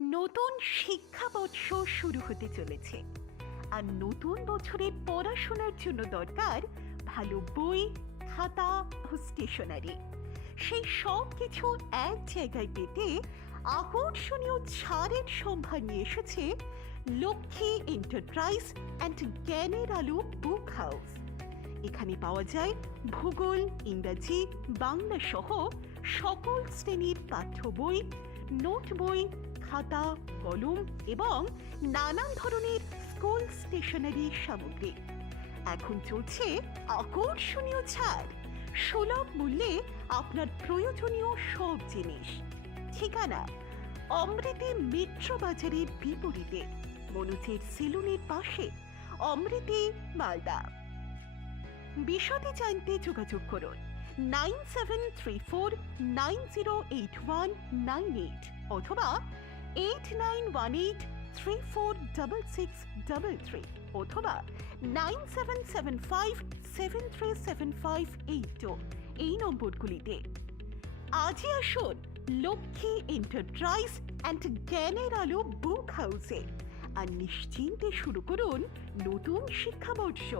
নতুন শিক্ষাবর্ষ শুরু হতে চলেছে, আর নতুন বছরের পড়াশোনার জন্য দরকার ভালো বই, খাতা ও স্টেশনারি। সেই সব কিছু এক জায়গায় পেতে আকর্ষণীয় ছাড়ের সম্ভার নিয়ে এসেছে লক্ষ্মী এন্টারপ্রাইজ অ্যান্ড জ্ঞানের আলো বুক হাউস। এখানে পাওয়া যায় ভূগোল, ইংরাজি, বাংলা সহ সকল শ্রেণীর পাঠ্য বই, নোট বই, খাতা, কলম এবং নানান ধরনের স্কুল স্টেশনারি সামগ্রী। এখন চলছে আকর্ষণীয় ছাড়, সুলভ মূল্যে আপনার প্রয়োজনীয় সব জিনিস। ঠিকানা অমৃতি মিত্র বাজারের বিপরীতে, মনোজের সেলুনের পাশে, অমৃতি, মালদা। বিশদে জানতে যোগাযোগ করুন 9734908198 অথবা 8918346633 অথবা 9775737582 এই নম্বরগুলিতে। আজই আসুন লক্ষ্মী এন্টারপ্রাইজ অ্যান্ড জ্ঞানের আলো বুক হাউসে, আর নিশ্চিন্তে শুরু করুন নতুন শিক্ষাবর্ষ।